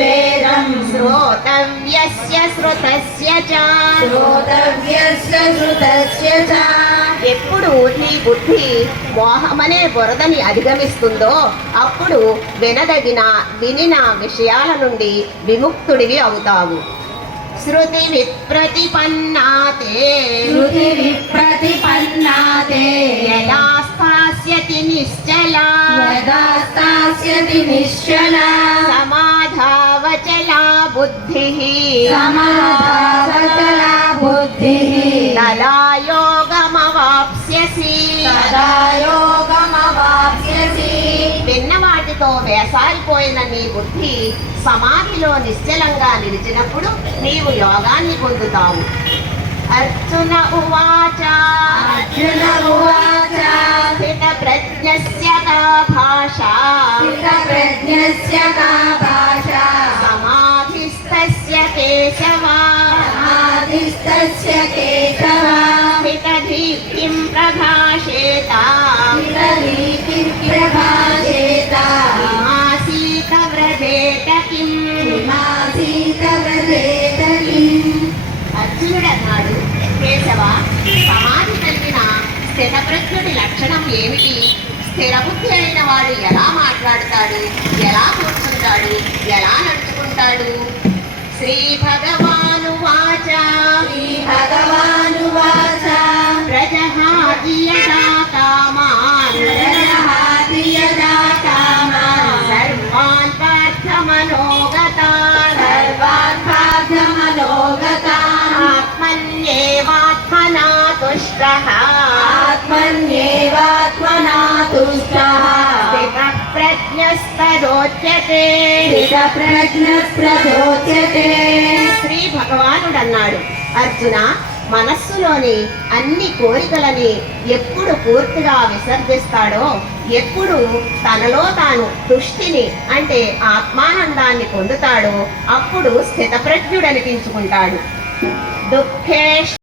वेदं श्रोतव्यस्य श्रुतस्य च। श्रोतव्यस्य श्रुतस्य च। ఎప్పుడు నీ బుద్ధి మోహమనే బురదని అధిగమిస్తుందో అప్పుడు వినదగిన వినిన విషయాల నుండి విముక్తుడివి అవుతావు. శృతి విప్రతిపన్నాతే. శృతి విప్రతిపన్నాతే. నిశ్చలా. నిశ్చలా. సమాధావచలా బుద్ధిః తదా యోగమవాప్స్యసి తదా యోగమవాప్స్యసి విన్న వాటితో వేసారిపోయిన నీ బుద్ధి సమాధిలో నిశ్చలంగా నిలిచినప్పుడు నీవు యోగాన్ని పొందుతావు. అర్జున ఉవాచ. అర్జున ఆదిస్తస్య కేశవ స్థిత కిం ప్రభాషేత వితరీతి ప్రభాషేత ఆసీత వ్రజేత కిం హిమాసీత వ్రజేత కేశవ సమాధి కలిగిన స్థితప్రజ్ఞుడి లక్షణం ఏమిటి? స్థిరబుద్ధి అయిన వాడు ఎలా మాట్లాడతాడు? ఎలా కూర్చుంటాడు? ఎలా నడుచుకుంటాడు? శ్రీ భగవాను వాచ శ్రీ భగవానువాచ ప్రజహాతి యదా కామాన్ ప్రజహాతి యదా కామాన్ సర్వాన్ పార్థ మనోగతాన్ సర్వార్థార్థమనోగతాన్ ఆత్మన్యేవాత్మనా తుష్టః ఆత్మన్యేవాత్మనా శ్రీ భగవానుడు అన్నాడు అర్జున మనస్సులోని అన్ని కోరికలని ఎప్పుడు పూర్తిగా విసర్జిస్తాడో ఎప్పుడు తనలో తాను తుష్టిని అంటే ఆత్మానందాన్ని పొందుతాడో అప్పుడు స్థితప్రజ్ఞుడనిపించుకుంటాడు. దుఃఖే